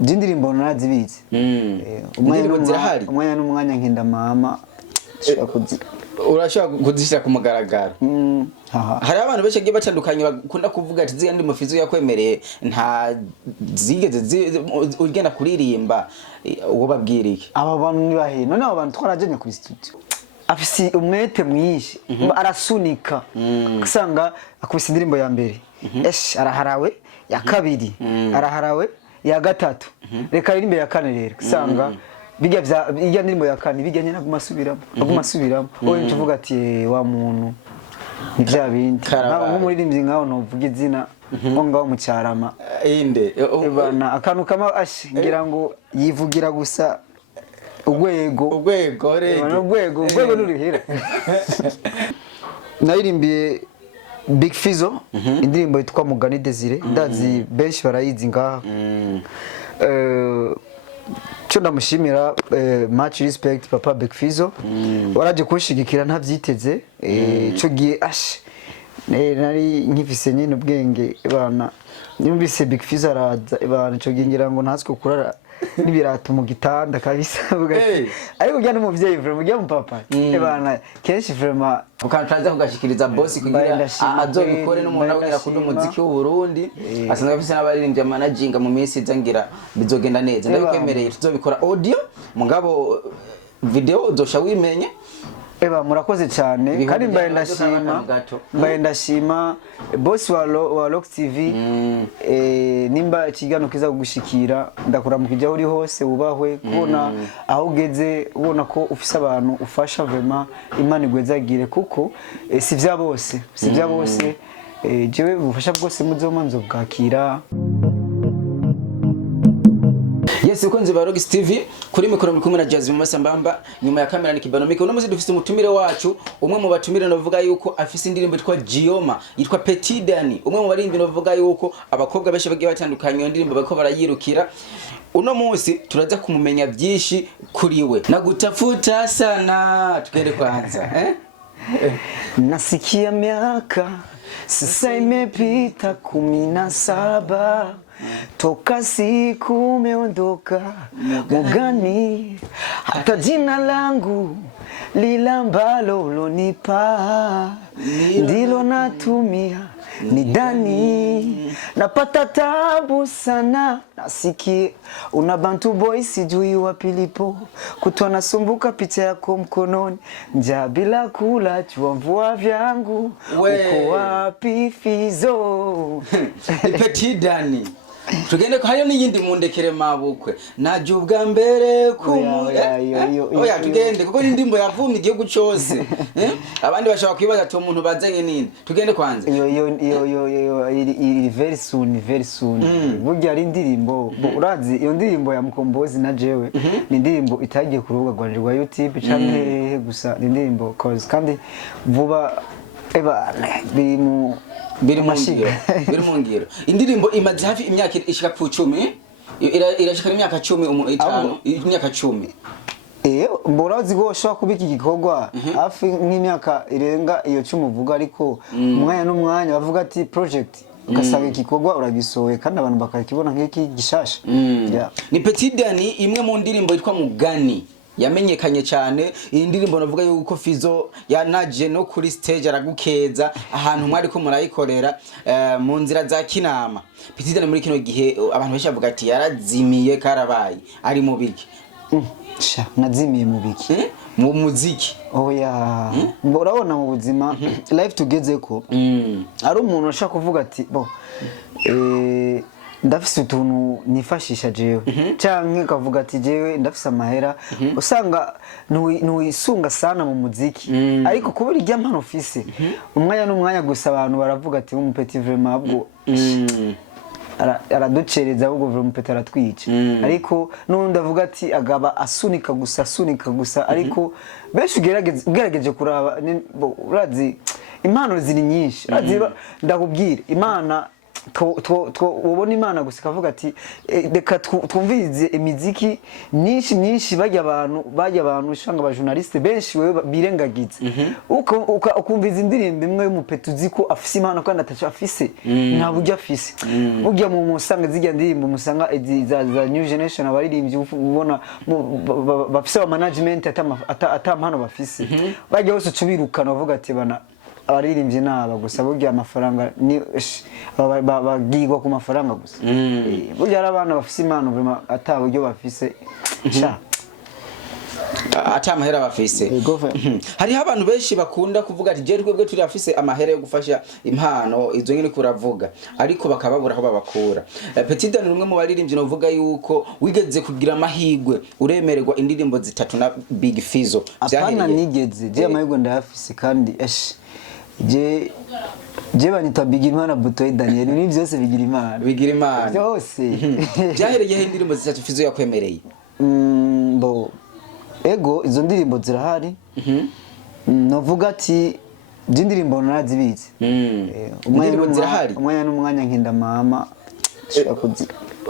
Jindirimbo narazibitse. Indirimbo zirahari. Umwanya n'umwanya nkinda mama. Urashaka kuzishira ku mugaragaro. Hari abantu benshi giye batandukanye bakunda kuvuga ati ziya ndi mufizo yakwemereye nta zigeze ugenda kuririmba uwo babwiriye. Aba bantu ni bahe none aba bantu twarajanye kuri studio. Afisi umwete mwishi arasunika kusanga akubise indirimbo ya mbere araharawe ya kabiri araharawe ya gatatu reka ririmbe ya kane rero kusanga bijya ndirimbo ya kane bijyanye naguma subiramo wowe tuvuga ati wa muntu nivya bindi nko muririmbyi ngaho no vuga izina ngo ngaho mu cyarama inde bana akantu kama ngira ngo yivugira gusa urwego nurihera naririmbiye Big Fizzo indirimbo yitwa Mugani Desire ndazi benshi barayizi ngaha cyo ndamushimira much respect papa Big Fizzo waraje kunshigikira ntavyiteze cyo giye nari nkifise nyine ubwenge bana nyumvise Big Fizzo araza bana cyo ngira ngo ntatswe kurara nibirata mu gitanda kabisa ariko ujya n'umuvyeyi vraiment ujya mu papa bana kenshi vraiment ukantraza kugashikiriza boss kugira azobikore n'umuntu abwira kundi umuziki w'u Burundi asanga afise n'abaririmbye managing mu minsi izangira bizogenda neza ndabikwemereye tuzobikora audio mugabo video uzosha wimenye murakoze cyane kandi mbaye ndashima boss wa Rock TV nimba ikigano kiza kugushikira ndakuramukijya uri hose ubahwe kubona aho ugeze ubona ko ufise abantu ufasha vraiment Imana igwezagire kuko si vya bose jewe bufasha bwose muzoma nzobwakira. Yes, ukonzi ba Rock TV kuri mikoro muri kumwe na Jazz mu Masambamba nyuma ya kamera ni Kibano Miko. Uno muzi dufite umutumire wacu umwe mu batumire navuga yuko afise indirimbo yitwa Gioma yitwa Petit Dani umwe mu barimbi navuga yuko abakobwa benshi bagiye batandukanye iyo ndirimbo bako barayirukira. Uno munsi turaza kumumenya byinshi kuri we nagutafuta sana tukende kwanza Nasikia miaka sasa imepita 17 toka siku umeondoka Mugani hata jina langu lila ambalo ulonipa ndilo natumia ni Dani napata tabu sana nasikie una bantu boy sijui wapilipo kutwa nasumbuka picha yako mkononi njaa bila kula chua mvua vyangu uko wapi Fizzo Petit Dani tugende ko hayo n'iyindi mundekere mabukwe naje ubwa mbere oya tugende kuko indimbo yavumye igihugu cyose abandi bashaka kwibaza ati umuntu bazanye nini tugende kwanza very soon burya ari indirimbo urazi iyo ndirimbo ya Mukombozi na jewe ni indirimbo itagiye ku rubuga rwa YouTube cyane gusa ni indirimbo cause kandi vuba biri mu ngiro indirimbo imaze hafi imyaka ishika ku 10 irashika imyaka 10 imyaka 10 mborazi go shwa kubika igikorwa hafi nk'imyaka irenga iyo 10 uvuga ariko umwanya n'umwanya bavuga ati project ugasanga igikorwa uragisohoye kandi abantu bakakibona nk'iki gishasha ni Petit Dani imwe mu ndirimbo yitwa Mugani yamenyekanye cyane iyi ndirimbo navuga yuko Fizzo yanaje no kuri stage aragukeza ahantu mwari ko murayikorera mu nzira za Kinama. Petit Dani muri kino gihe abantu benshi bavuga ati yarazimiye karabaye ari mu biki nazimiye mu biki mu muziki oya urabona mu buzima life tugeze ko ari umuntu ashaka kuvuga ati ndafise utuntu nifashisha jewe canke kavuga ati jewe ndafise amahera usanga ntuyisunga sana mu muziki ariko kubera irya mpano ufise umwanya n'umwanya gusa abantu baravuga ati mu Petit vraiment abwo araducereza ahubwo vraiment Petit aratwica ariko nundi avuga ati agaba asunika gusa ariko benshi ugerageje kuraba urazi impano ziri nyinshi ndakubwira Imana ubona Imana gusa ikavuga ati reka twumvirize imiziki myinshi bajya abantu ushanga aba journaliste benshi wewe birengagiza ukumviza indirimbo imwe y'umupetu uziko afise impano kandi atacho afise nta buryo afise burya mu musanga zijya ndirimbo musanga za new generation abaririmbyi ubona bafise management ata mpano bafise bajya hose cubirukana bavuga ati bana abaririmbyi naba gusa burya amafaranga ni bagigwa ku mafaranga gusa burya ari abana bafise impano vraiment ata buryo bafise ata amahera bafise. Hariho abantu benshi bakunda kuvuga ati je twebwe turi afise amahera yo gufasha impano izo nyine kuravuga ariko bakababura aho babakura. Petit Dan rumwe mu baririmbyi no vuga yuko wigeze kugira amahigwe uremererwa indirimbo 3 na Big Fizzo. Apana nigeze je amahigwe ndafise kandi je banita Bigimana Butoyi Daniel ni byose bigira imana byose byahereye indirimbo 3 Fizzo yakwemereye. Bo ego izo ndirimbo zirahari novuga ati indirimbo narazibitse indirimbo zirahari umwanya n'umwanya nkinda mama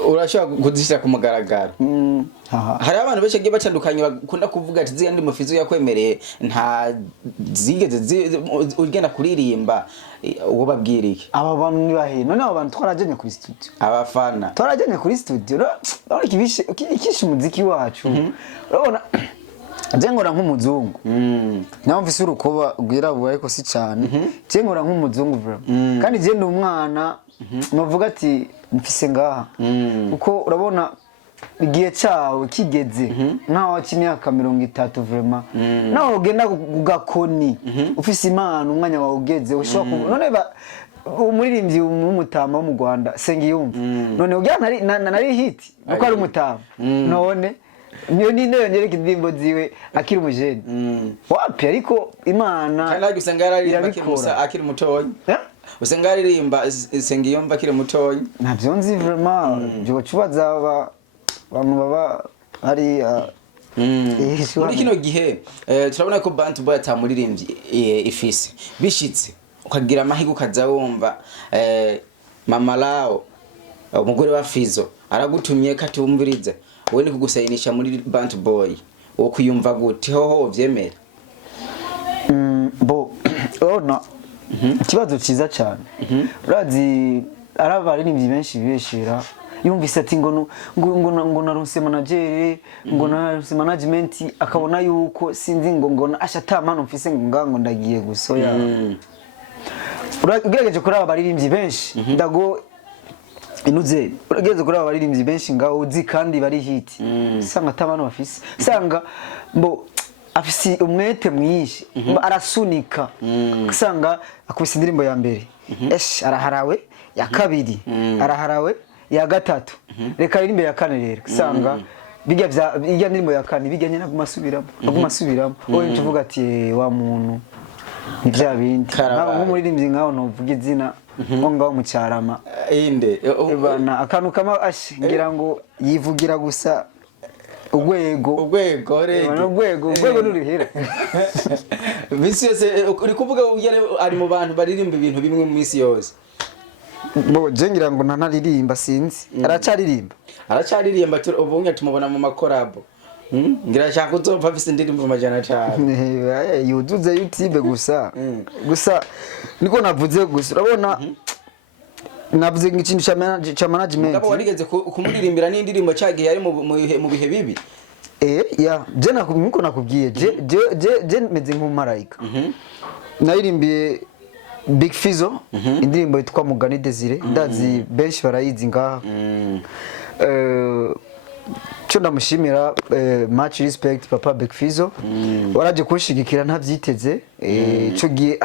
urashaka kuzishira ku mugaragaro. Hari abantu benshi giye batandukanye bakunda kuvuga ati zindi Fizzo yakwemereye nta zigeze ugenda kuririmba uwo babwiriye aba bantu ni bahe none aba bantu twarajanye kuri studio abafana twarajanye kuri studio ikisha umuziki wacu urabona Jengora nk'umuzungu naho mfise urukoba rwirabura ariko si cyane jengora nk'umuzungu vraiment kandi je ndi umwana novuga ati mfise ngaha uko urabona igihe cyawe kigeze nkaho cy'imyaka 30 vraiment naho ugenda kugakoni ufise impano umwanya wawe ugeze ushobora none umuririmbyi w'umutama wo mu Rwanda Sengiyumva none ujyana nari hit uko ari umutama none niyo nyereka indirimbo ziwe akiri umujeni wapi ariko Imana kandi usanga yararirimba akiri mutoyi usanga yaririmba Sengiyumva akiri mutoyi ntabyo nzi vraiment byo cubaza abantu baba ari muri kino gihe turabona ko Bantu Boy atamuririmbyi ifise bishitse ukagira amahigo kaza wumva Mama Lao umugore wa Fizzo aragutumye katumvirize wowe ni kugusayinisha muri Bantu Boy wo kuyumva gute hoho vyemera bo ona kibazo ciza cyane urazi arabaririmbyi benshi bibeshera yumvise ati ngo narose manager ngo narose management akabona yuko sinzi ngo ashata mano mfise ngo ndagiye gusoya uragerageje kuri abaririmbyi benshi ndago inuze urageze kuri abaririmbyi benshi ngaho uzi kandi bari hit sanga atabana bafise sanga mbo afisi umwete mwinshi arasunika sanga akubise indirimbo ya mbere araharawe ya kabiri araharawe ya gatatu reka iri imbere ya kane rero sanga bijya ndirimbo ya kane bijyanye naguma asubiramo wowe tuvuga ati wa muntu nivya bindi nko muririmbyi ngaho no vuga izina ngaho mu cyarama inde bana akantu kama ngira ngo yivugira gusa urwego n'uruhera bisi yose uri kuvuga ari mu bantu baririmba ibintu bimwe mu isi yose bo je ngira ngo ntanaririmba sinzi aracaririmba ubunye tumubona mu makorabo ngira shaka uzopfa afise indirimbo 500 yuduze YouTube gusa niko navuze gusa urabona navuze nk'ikintu cha management ngabo warigeze kumuririmbira n'indirimbo cyagiye ari mu bihe bibi je niko nakubwiye je meze nk'umarayika naririmbiye Big Fizzo indirimbo yitwa Mugani Desire ndazi benshi barayizi ngaha cyo ndamushimira much respect papa Big Fizzo waraje kushigikira ntavyiteze cyo giye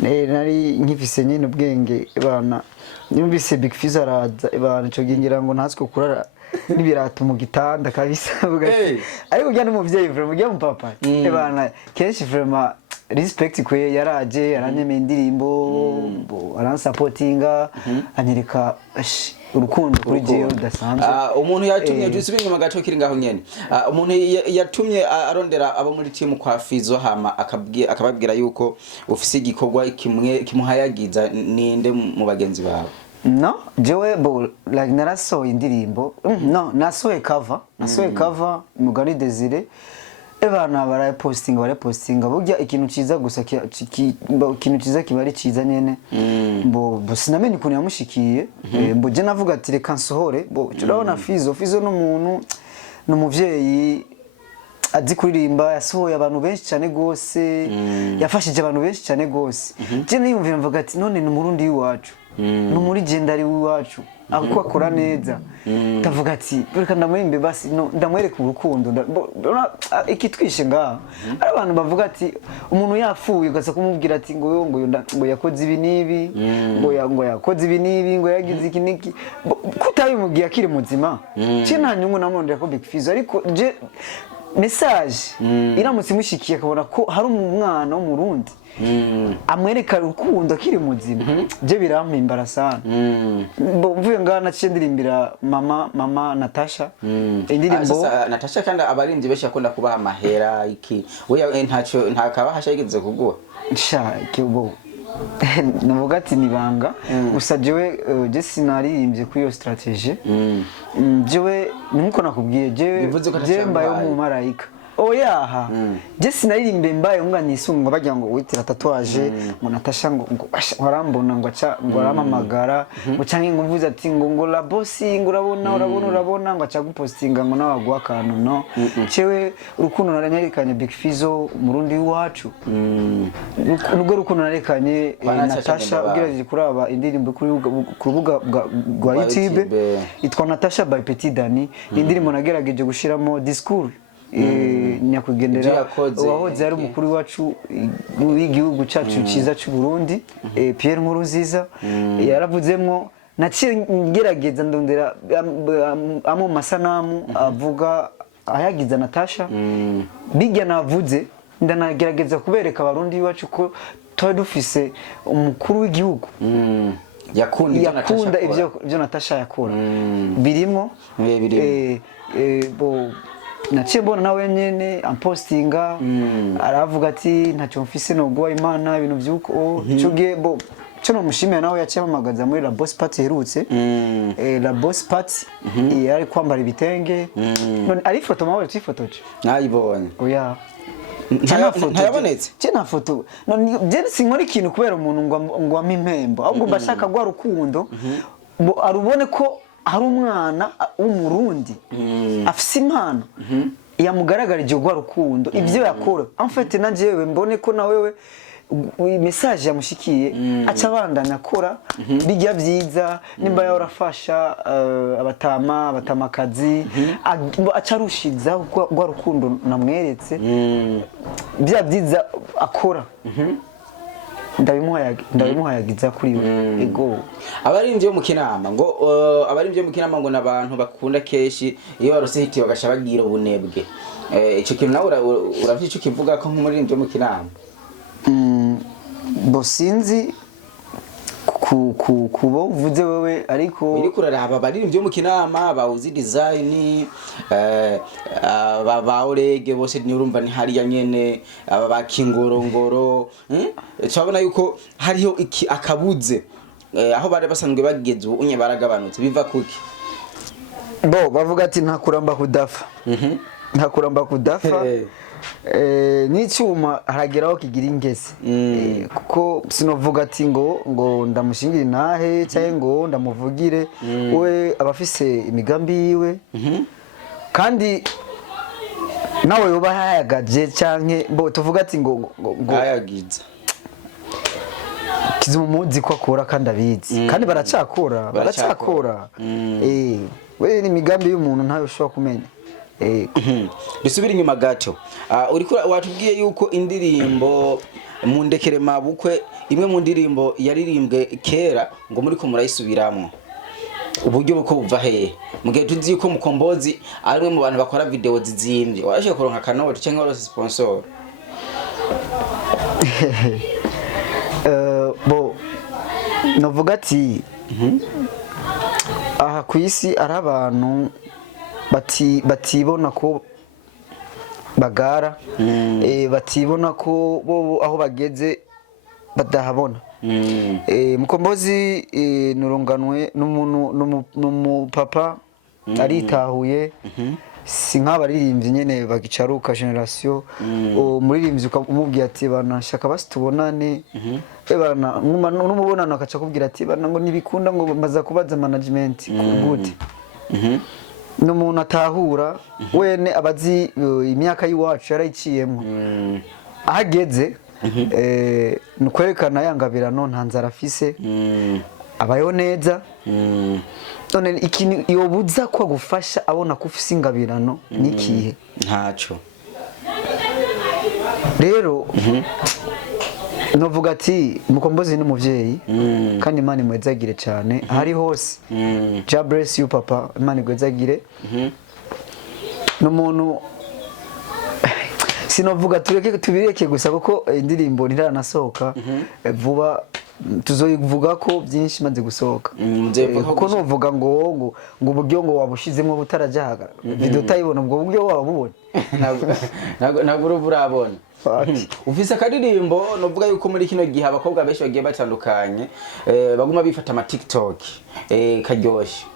nari nkifise nyine ubwenge bana nyumvise Big Fizzo araza bana cyo ngira ngo ntatswe kurara n'ibirato mu gitanda kabisa ariko ujya n'umuvyeyi vraiment ujya mu papa bana kenshi vraiment respect kwe yaraje aranyeme indirimbo aransapotinga anyereka urukundo kuri je udasanzwe umuntu yatumye dusubira inyuma gato kiri ngaho nyene umuntu yatumye arondera abo muri team kwa Fizzo hama akababwira yuko ufise igikorwa kimwe kimuhayagiza ninde mu bagenzi bawe no jewe bo like narasohoye indirimbo no nasohoye cover Mugani Desire ebana barapostinga burya ikintu ciza gusa ikintu ciza kiba ari ciza nyene bo sinamenye ukuntu yamushikiye bo je navuga ati reka nsohore bo turabona Fizo n'umuntu n'umuvyeyi azi kuririmba yasohoye abantu benshi cyane gose yafashije abantu benshi cyane gose je niyumvira mvuga ati none ni umurundi w'iwacu ni muri gendari w'iwacu ako akora neza ndavuga ati reka ndamuhimbe basi ndamwereka urukundo ikitwishe ngaha ari abantu bavuga ati umuntu yapfuye ugaza kumubwira ati ngo yakoze ibi nibi ngo yakoze ibi nibi ngo yagize iki niki kutabimubwiye akiri muzima cye nta nyungu namurondera ko Big Fizzo ariko je message iramutse imushikiye akabona ko hari umwana w'umurundi amwereka urukundo akiri muzima je birampimbara sana mvuye ngaha naciye ndirimbira mama Natasha indirimbo Natasha kandi abarinzi benshi akunda kubaha amahera iki we ntakaba hashageze kuguha sha kibo navuga ati nibanga gusa jewe je sinaririmbye kuri iyo strategie jewe nkuko nakubwiye je mbaye mu marayika oyaha je sinaririmbe mbaye umwana nisunga bagira ngo witira tatuage ngo Natasha ngo warambona ngo aramamagara ngo canke ngo mvuze ati ngo la bossi ngo urabona ngo aca gupostinga ngo nawaguha akantu no cewe urukundo naranyekanye Big Fizzo umurundi w'iwacu nubwo urukundo narekanye Natasha ugerageje kuraba indirimbo ku rubuga rwa YouTube itwa Natasha by Petit Dani indirimbo nagerageje gushiramo discours nyakugendera wahoze ari umukuru wacu w'igihugu cyacu cyiza cy'u Burundi Pierre Nkurunziza yaravuzemwo naciye ngerageza ndondera amo masanamu avuga ayagiza Natasha bijya navuze ndanagerageza kubereka abarundi wacu ko tuba dufise umukuru w'igihugu yakunda ibyo Natasha yakora birimo bo naciye mbona nawe nyene ampostinga aravuga ati ntacyo mfise no guha Imana ibintu byuko cyugiye bo cyo no mushimira nawe yaciye amagaza muri La Boss Party herutse La Boss Party yari kwambara ibitenge none ari foto mawe tifotoje nayibonye oya ntayabonetse cyena foto none je sinkora ikintu kubera umuntu ngo amimpembo ahubwo bashaka gwa rukundo arubone ko hari umwana w'umurundi afise impano yamugaragarije gwa rukundo ivyo yakora en fait nanjewe mbone ko na wewe message yamushikiye aca bandanya akora bijya byiza nimba yorafasha abatamakazi aca rushiza gwa rukundo namweretse bya byiza akora ndabimuhayagiza kuri we ego abarimvye yo mu Kinama ngo nabantu bakunda keshi iyo barose hiti bagasha bagira ubunebwe ico kintu nawe uravye ico kivuga ko nk'umuririmbyi yo mu Kinama bo sinzi kubo uvuze wewe ariko iri kuraraba abaririmbyi yo mu Kinama bawuzi design ba Orege bose ni urumva ni hariya nyene aba bakingorongoro cyabona yuko hariho iki akabuze aho bari basanzwe bageze unye baragabanutse biva kuki bo bavuga ati ntakuramba kudafa n'icyuma harageraho kigira ingese kuko sinovuga ati ngo ndamushingire nahe cyangwa ngo ndamuvugire we abafise imigambi yiwe kandi nawe yoba hayagaje cyangwa bo tuvuga ati ngo hayagiza kizumuzi ko akora kandi abizi kandi baracakora we n'imigambi y'umuntu ntayo ushobora kumenya bisubira inyuma gato uriko watubwiye yuko indirimbo mu ndekere mabukwe imwe mu ndirimbo yaririmbwe kera ngo muri ko murayisubiramwo uburyo buko buva hehe mugihe tuzi yuko Mukombozi ari mwe mu bantu bakora video zizimvye warashe kuronka kanoti cyangwa warose sponsor bo novuga ati aha ku isi ari abantu batibona ko bagara batibona ko bo aho bageze badahabona Mukombozi nurunganwe n'umupapa aritahuye si nk'abaririmbyi nyene bagicaruka generation umuririmbyi ukamubwira ati bana shaka basi tubonane bana n'umubonano akaca kubwira ati bana ngo nibikunda ngo maza kubaza management gute n'umuntu atahura wene abazi imyaka yiwacu yarayiciyemo ahageze nukwerekana yangabirano nta nzara afise abayeho neza none ikintu yobuza ko gufasha abona ko ufise ingabirano nikihe ntaco rero novuga ati Mukombozi n'umuvyeyi kandi Imana imwezagire cyane hari hose God bless you papa Imana igwezagire n'umuntu sinovuga tubireke gusa kuko indirimbo ntiranasohoka vuba tuzoyivuga ko byinshi maze gusohoka kuko nuvuga ngo uburyo ngo wabushizemo butarajaga video tayibona ubwo buryo wabubona ntabwo urabona ufise akadirimbo novuga yuko muri kino gihe abakobwa benshi bagiye batandukanye baguma bifata ama TikTok karyoshe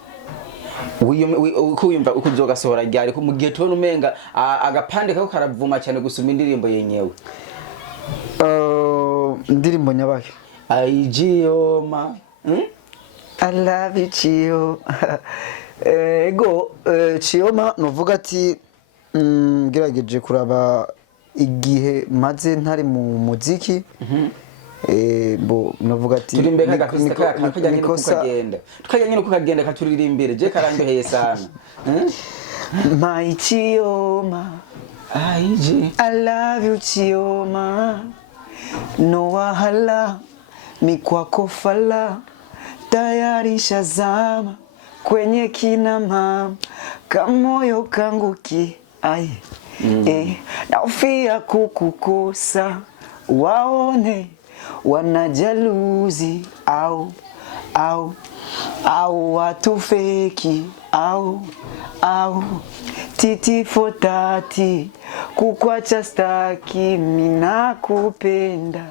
ukuyumva ukuzogasohora ryari ko mu gihe tubona umenga agapande kako karavuma cyane gusuma indirimbo yenyewe indirimbo nyabake Gioma I love you Chio ego Chioma novuga ati ngerageje kuraba igihe maze ntari mu muziki bo navuga ati turimbe kakajyanye no kukagenda katuririmbire je karanyoheye sana My Chioma I love you Chioma no wahala mikwako fala tayari shazama kwenye kina mama kamoyo kangu ai naufia kukukosa waone wanajaluzi au watu feki au titi fotati kukwacha staki mina kupenda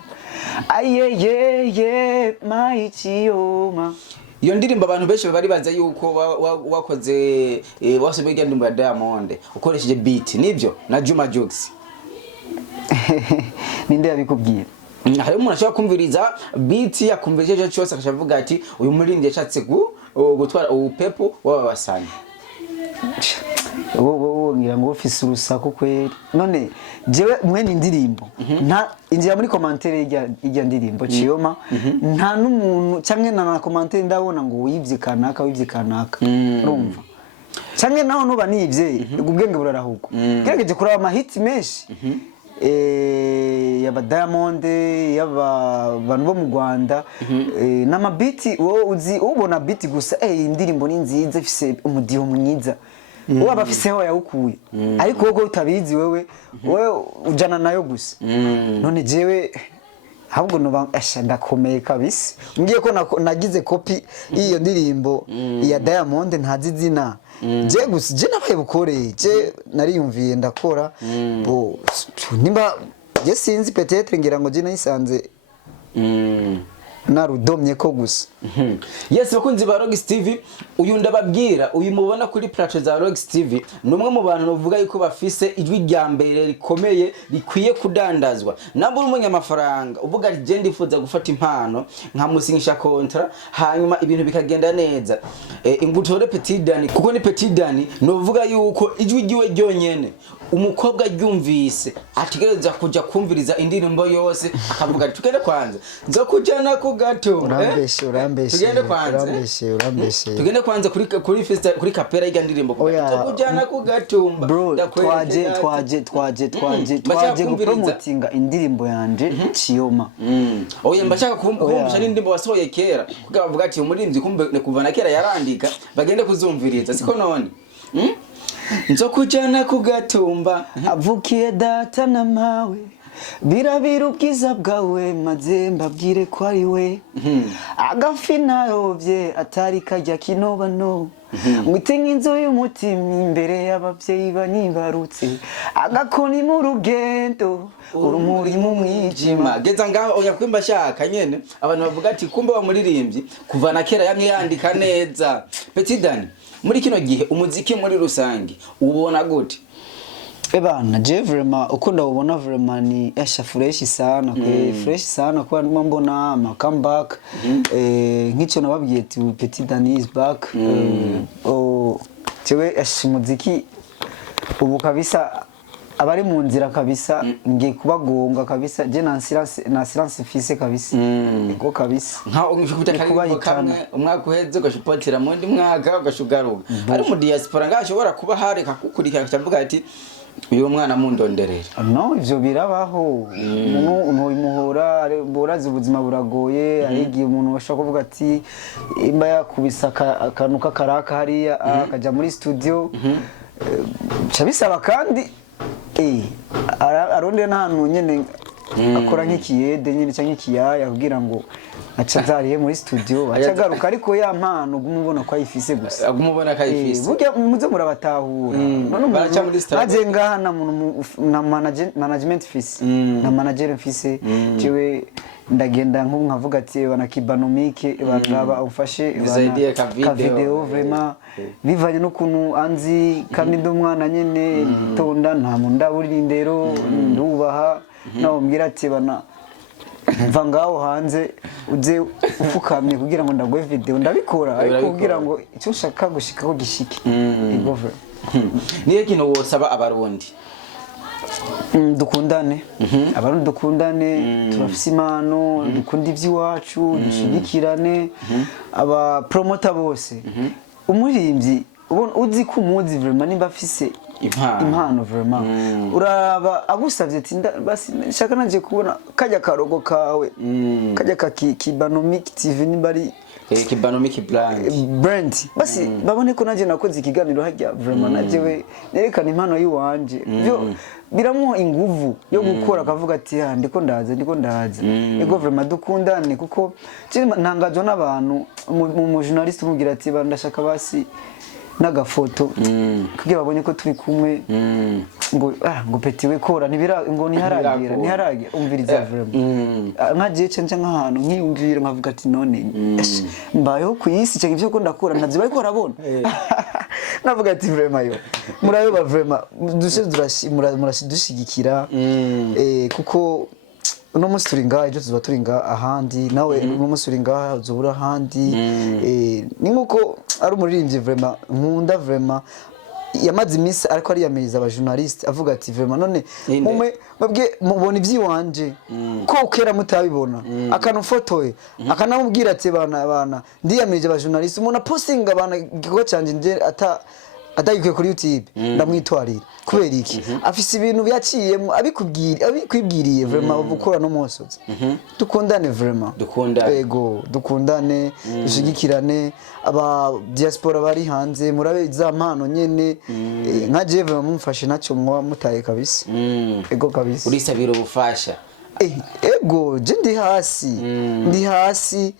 ayeyeye My Chioma. Iyo ndirimbo abantu benshi bari baza yuko wakoze wasomye indirimbo ya Diamond ukoresheje beat nibyo na Juma Jux ninde yabikubwiye hari umuntu ashaka kumviriza beat yakumvirije cyose akashavuga ati uyu muririmbyi yashatse gutwara upepo w'abasani wowe ngira ngo ufise urusaku kweri none jewe mwene indirimbo nta injira muri commentaire ijya ndirimbo Chioma nta n'umuntu cyangwa na commentaire ndabona ngo wivye kanaka urumva cyangwa naho nuba nivye ubwenge burarahuko gerageje kuraba amahiti menshi yaba Diamond yaba bantu bo mu Rwanda n'amabiti wowe uzi ubona biti gusa indirimbo ni nziza ifise umudiho mwiza uwo abafiseho yawukuye ariko wowe utabizi wewe ujana nayo gusa none jewe ahubwo no ndakomeye kabisa ngiye ko nagize copy iyo ndirimbo ya Diamond ntazi zina je gusa je nabaye bukoreye je nariyumviye ndakora bo nimba je sinzi peut-être ngira ngo je nayisanze narudomye ko gusa yes bakunzi ba Rox TV uyu ndababwira uyu mubona kuri plateau za Rox TV numwe mu bantu bavuga yuko bafise ijwi rya mbere rikomeye rikwiye kudandazwa nabo umunye amafaranga uvuga ati je ndifuza gufata impano nkamusinyisha kontra hanyuma ibintu bikagenda neza ingutore Petit Dani kuko ni Petit Dani novuga yuko ijwi ryiwe ryonyene umukobwa ryumvise ategereza kuja kumviriza indirimbo yose akavuga ati tugende kwanza nzo kujana ku gato urambeshe tugende kwanza kuri kapera y'ijya ndirimbo nzo kujana ku gatumba bro twaje gupromotinga indirimbo yanje Chioma oya mbashaka kumvisha n'indirimbo wasohoye kera kuko bavuga ati umurimbyi kumbe kuva na kera yarandika bagende kuzumviriza siko none nzo kujana ku gatumba avukiye data na mawe birabira ubwiza bwawe maze mbabwire ko ari we agafi narobye atari kajya kinobano mwite nk'inzu y'umutima imbere y'ababyeyi banyibarutse agakoni mu rugendo urumuri mu mwijima. Geza ngaho oya kwimba shaka nyene abantu bavuga ati kumbe wa muririmbyi kuva na kera yamye yandika neza. Petit Dani, muri kino gihe umuziki muri rusangi ubona gute? Ebana je vraiment uko ndabona vraiment ni fresh sana fresh sana kwa mbona ama comeback nk'icyo nababwiye ati Petit Dani is back. Tewe muziki ubu kabisa abari mu nzira kabisa ngiye kubagonga kabisa je na silence fise kabisa ego kabisa nka ungishukute kari kamwe umwaka uheze ugashupotera mu ndi mwaka ugashugaruka ari mu diaspora ngashobora kuba hareka kukurikira cyavuga ati uyu mwana mundonderera. No ivyo birabaho umuntu imuhora borazi ubuzima buragoye arigiye umuntu bashaka kuvuga ati imba yakubisa akanuka karaka hariya akaja muri studio cabisaba kandi arondera n'ahantu nyene akora nk'ikiyede nyene cyangwa ikiyaya kugira ngo acazariye muri studio acagaruka ariko ya mpano gumubona ko ayifise gusa gumubona kayifise burya muze murabatahura none baraca muri studio aje ngaha na management fise na manager fise jewe ndagenda nkavuga ati bana kibanomike baraba ufashe ka video vraiment bivanye n'ukuntu anzi kandi ndumwana nyene tonda nta munda buri ndero ndubaha nawo mbwira ati bana mva ngaho hanze uze ufukamye kugira ngo ndagwe video ndabikora ariko kugira ngo icyo ushaka gushika ko gishike igove niye kintu wosaba abarundi dukundane abantu dukundane turafise imano dukunda iby'iwacu dushigikirane aba promoter bose umuririmbyi uzi ko umuzi vraiment nimba afise impano vraiment uraba agusavye ati basi shaka nanje kubona kajya karogo kawe kajya Kibanomic TV nimbari Kibanomic brand basi babone ko nanje nakoze ikiganiro hajya vraiment najewe nerekana impano yiwanje byo biramuha inguvu yo gukora akavuga ati ndiko ndaza ego vraiment dukundane kuko ntangazwa n'abantu mu journalist umubwira ati ndashaka basi n'agafoto kugira babonye ko turi kumwe ngo Petit we kora ngo ntiharagera umviriza vraiment nkagiye cenje nk'ahantu nkiyumvira nkavuga ati none mbayeho ku isi cyangwa ibyo ko ndakora ntavyo bariko barabona navuga ati vraiment yo murayoba vraiment murashidushyigikira kuko uno munsi turi ngaha ejo tuba turi ngaha ahandi nawe uno munsi uri ngaha uzobura ahandi ni nkuko ari umuririmbyi vraiment nkunda vraiment yamaze iminsi ariko ariyamiriza aba journalist avuga ati vraiment none mwebwe mubona iby'iwanje ko ukera mutabibona akanufotoye akanamubwira ati bana ndiyamirije aba journalist umuntu posting abana igikorwa cyanje nje atayikuye kuri YouTube ndamwitwarira kubera iki afise ibintu byaciyemo abikwibwiriye vraiment ukora no musozi dukundane vraiment ego dukundane dushigikirane aba diaspora bari hanze murabe za mpano nyene nka je vraiment mumfashe nacyo mwa mutaye kabisa ego kabisa urisabira ubufasha ego je ndi hasi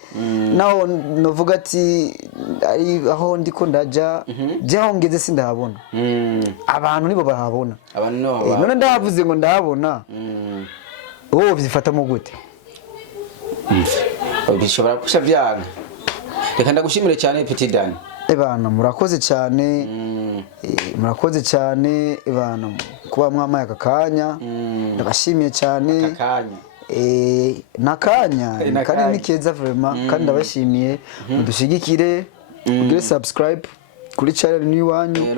naho novuga ati ari aho ndiko ndaja je aho ngeze sindahabona abantu nibo bahabona none ndavuze ngo ndahabona wowe byifatamo gute bishobora kusha byanga reka ndagushimire cyane Petit Dani ebana murakoze cyane ebana kuba mwamaye akakanya ndabashimiye cyane nakanya kandi ni keza vraiment kandi ndabashimiye mudushigikire ugire subscribe kuri channel niwanyu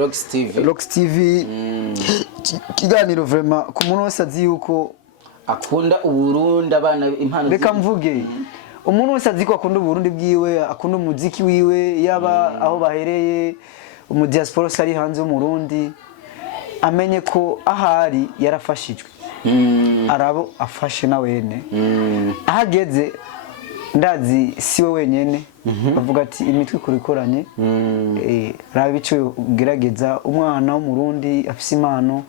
Rocks TV kiganiro vraiment ku muntu wese azi yuko akunda uburundi abana impano reka mvuge umuntu wese azi ko akunda uburundi bwiwe akunda umuziki wiwe yaba aho bahereye umu diaspora ari hanze mu Burundi amenye ko ahari yarafashijwe arabo afashe na wene ahageze ndazi siwe wenyene bavuga ati imitwe kurikoranye raba ico gerageza umwana wo mu Burundi afise impano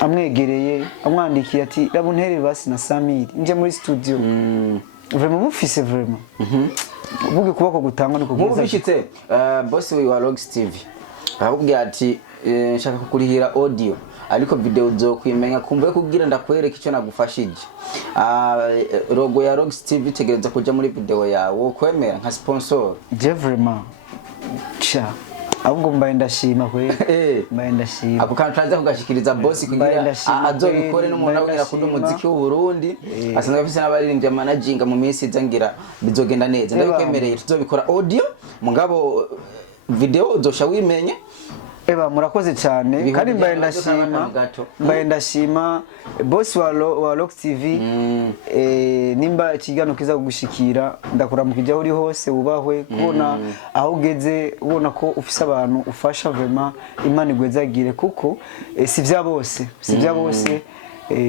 amwegereye amwandikiye ati rabuntere basi na Samir nje muri studio vraiment mufise vraiment uvuge kubako gutanga nuko mu bishitse boss wa Rox TV ahubwo ati nshaka kukurihira audio ariko video uzokwimenya kumbuye kugira ndakwereka icyo nagufashije logo ya Rox TV tegereza kuja muri video yawe kwemera nka sponsor je vraiment cha ahubwo mbaye ndashima kweli mbaye ndashima ako kantu turaza kugashikiriza boss kugira azobikore n'umuntu abwira kudu umuziki w'u Burundi asanzwe afise n'abaririmbye managing mu minsi izangira bizogenda neza ndabikwemereye tuzobikora audio mugabo video uzosha wimenye eba murakoze cyane kandi mbaye ndashima boss wa Rox TV nimba ikigano kiza kugushikira ndakuramukije uri hose ubahwe kubona aho ugeze ubona ko ufise abantu ufasha vraiment Imana igwezagire kuko si vya bose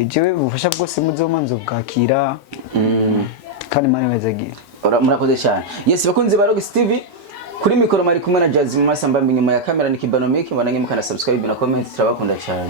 jewe bufasha bwose muzoma nzobwakira kandi Imana igwezagire murakoze cyane yes bakunzi ba Rox TV kuri mikoro mari kumwe na Jazz mu masamba nyuma ya kamera ni Kibano Mike mbananye mukana subscribe na comment turabakunda cyane.